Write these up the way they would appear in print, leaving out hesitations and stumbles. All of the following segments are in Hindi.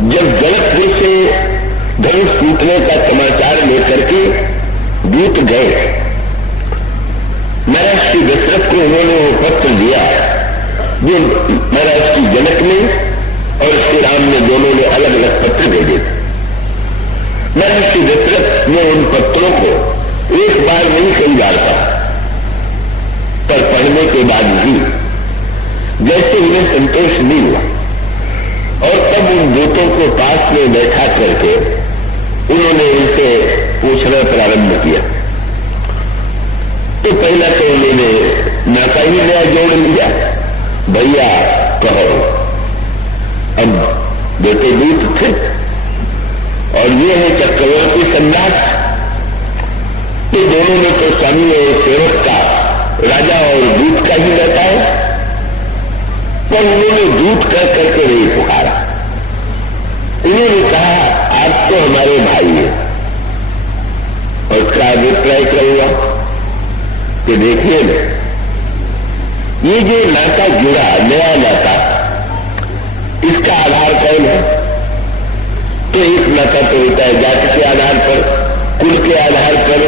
जब जनकपुर से धनुष टूटने का समाचार लेकर के दूत गए, महर्षि दशरथ को उन्होंने वो पत्र दिया जो महर्षि जनक ने और श्री राम ने दोनों ने अलग अलग पत्र भेजे थे। महर्षि दशरथ ने उन पत्रों को एक बार नहीं कई बार पढ़ा, पर पढ़ने के बाद भी जैसे उन्हें संतोष नहीं हुआ और तब उन दूतों को पास में बैठा करके उन्होंने उनसे पूछना प्रारंभ किया। तो पहला तो उन्होंने नाता ही नया जोड़ लिया, भैया कहो। अब बेटे दूत थे और ये है चक्रवर्ती सन्यास, तो दोनों ने तो सामने सेवक का, राजा और दूत का ही रहता है, पर उन्होंने दूत कर करके नहीं पुकारा। उन्होंने कहा आप तो हमारे भाई हैं। और उसका अभिप्राय क्या हुआ कि देखिए ये जो नाता जुड़ा, नया नाता, इसका आधार कौन है? तो एक नाता तो होता है जाति के आधार पर, कुल के आधार पर,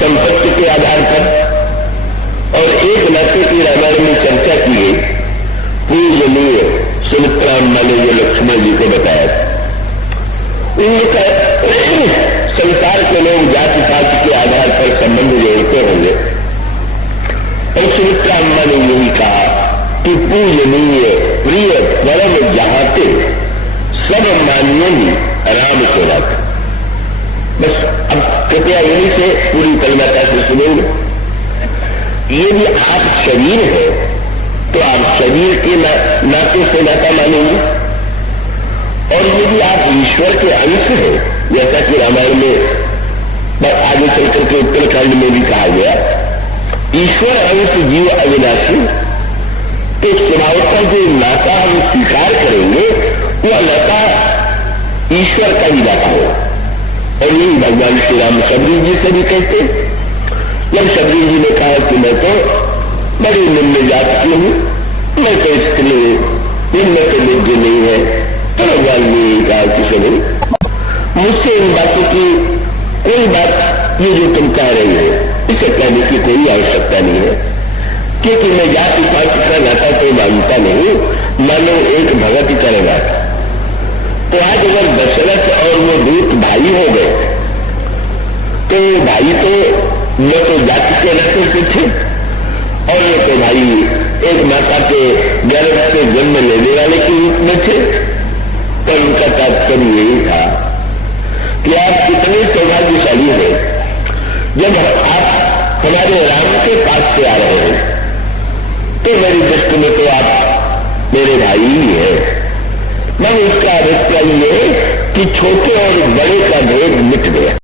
संपत्ति के आधार पर, और एक नाते की रामायण में चर्चा की गई, पूजनीय सुमित्रा अम्मा ने जो लक्ष्मण जी को बताया था। उनका संसार के लोग जाति पाति के आधार पर संबंध जोड़ते होंगे, और सुमित्रा अम्मा ने यही कहा कि पूजनीय प्रिय परम जहाते सब मान्य राम से रख। बस अब कृपया यहीं से पूरी परिभाषा से सुनेंगे। यदि आप शरीर है तो आप शरीर के नाते से नाता मानेंगे, और यदि आप ईश्वर के अंश है, जैसा कि रामायण में आगे चलकर के उत्तरकांड में भी कहा गया, ईश्वर अंश जीव अविनाशी, तो स्वभावतः जो नाता हम स्वीकार करेंगे वह नाता ईश्वर का ही नाता हो। और यही भगवान श्री राम शबरी जी से भी कहते, जब शबरी जी ने कहा कि मैं तो बड़ी निम्न जात की हूं, मैं तो स्त्री हूं, इनमें तो योग्य नहीं है, तो भगवान ने यही कहा कि सुनो, मुझसे इन बातों की कोई बात ये जो तुम कह रही है इसे कहने की कोई आवश्यकता नहीं है, क्योंकि मैं जाति पाति का नाता कोई मानता नहीं, मानो एक भगत का नाता। तो आज अगर दशरथ और वो दूत भाई हो गए, तो भाई तो न तो जाति के नाते से थे, और ये तो भाई एक माता के गर्भ से जन्म लेने वाले के रूप में थे। पर उनका तात्पर्य यही था कि आप कितने सौभाग्यशाली हैं जब आप हमारे राम के पास से आ रहे हैं, तो मेरी दृष्टि में तो आप मेरे भाई ही हैं। मैं इसका अभिप्राय ये कि छोटे और बड़े का भेद मिट गया।